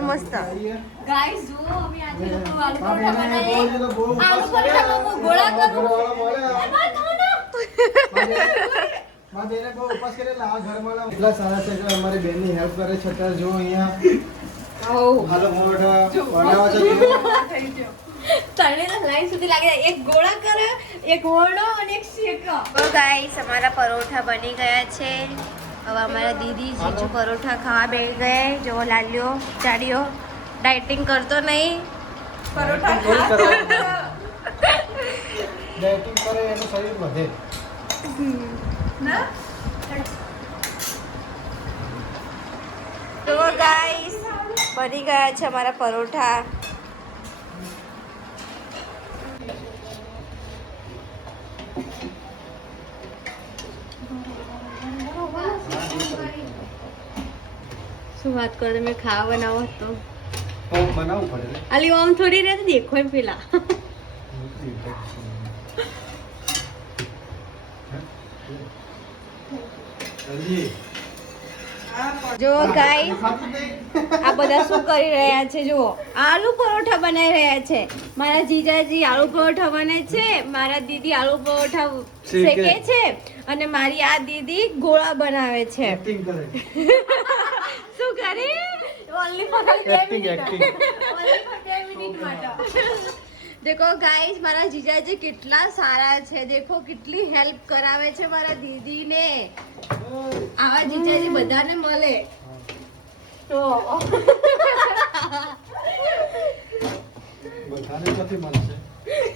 માર મસ્ત ગાઈસ જો અમે આજે લોકો આલુ પરોઠા બનાવીએ આલુ પરોઠા ગોળા કરું માં બેને બહુ ઉપવાસ કરેલા આ ઘરમાં એટલા સારા છે કે અમારી બેનની હેલ્પ કરે છે અત્યારે જો અહીંયા આલુ પરોઠા બનાવવા છે થઈ ગયો તળેલા લાઈન સુધી લાગે એક ગોળા કરે એક ઓળો અને એક શેકો તો ગાઈસ અમારા પરોઠા બની ગયા છે હવે અમારા દીદી જીજુ પરોઠા ખાવા બેસી ગયા જો લાલ્યો ચાડ્યો ડાયટિંગ કરતો નહીં પરોઠા ડાયટિંગ કરે એનું શરીર વધે ના તો ગાઈસ બની ગયા છે અમારા પરોઠા શું વાત કરો તમે ખાવા બનાવો તો બનાવવું પડે અલી આમ થોડી રહે દેખો એમ પેલા જો ગાઈસ આ બધા શું કરી રહ્યા છે જુઓ આલુ પરોઠા બનાવી રહ્યા છે મારા જીજાજી આલુ પરોઠા બને છે મારા દીદી આલુ પરોઠા શેકે છે અને મારી આ દીદી ગોળા બનાવે છે એક્ટિંગ કરે શું કરી only four acting acting only four 10 minute માટે देखो गाइस मारा जीजाजी कितना सारा છે देखो કેટલી હેલ્પ કરાવે છે મારા દીદીને આવા જીજાજી બધાને મળે તો બધાને નથી મળશે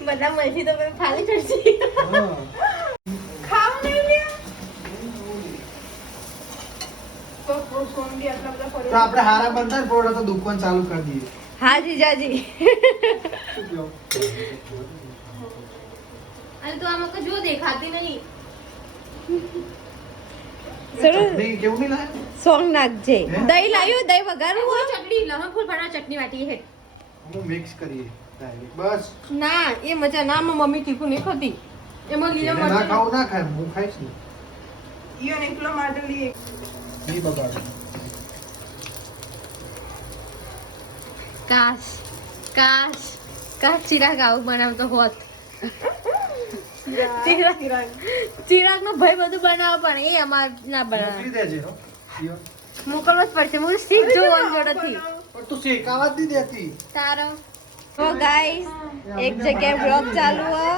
બધા મળશે તો મેં ફાલી ચડશે ખાવ નહીં લે તો ફોન કે આટલા બધા તો આપણે હારા બનતા ને પોડા તો દુકાન ચાલુ કરી દઈએ હા જીજાજી શું કહો અરે તો આમાં જો દેખાતી નહીં ચટણી કેવું નહીં લાગે સોંગ નાખજે હે? દહીં લાવ્યો દહીં વઘારવું હોય? ચટણી લહણ ફૂલ ભરા ચટણી વાટી હે હું મિક્સ કરીએ direct. બસ ના એ મજા ના મમ્મી તીખું નહીં ખાતી એમાં લીલા જેને ના મરચાં ખાવું ના ખાય હું ખાઈશ ને ઈયો નીકળો માટે લઈએ નહીં બગાડો કાશ કાશ કાશ ચિરાગ આવું બનાવતો હોત ચિરાગ નો ભાઈ બધું બનાવે પણ એ અમાર ના બનાવે મોકલી દેજે હો ઈયો. મોકલવો જ પડશે હું શીખ જોવાનું જોડેથી પણ તું શેકાવા જ નહીં દેતી તારો તો ગાઈસ એક જગ્યાએ બ્લોગ ચાલુ હોય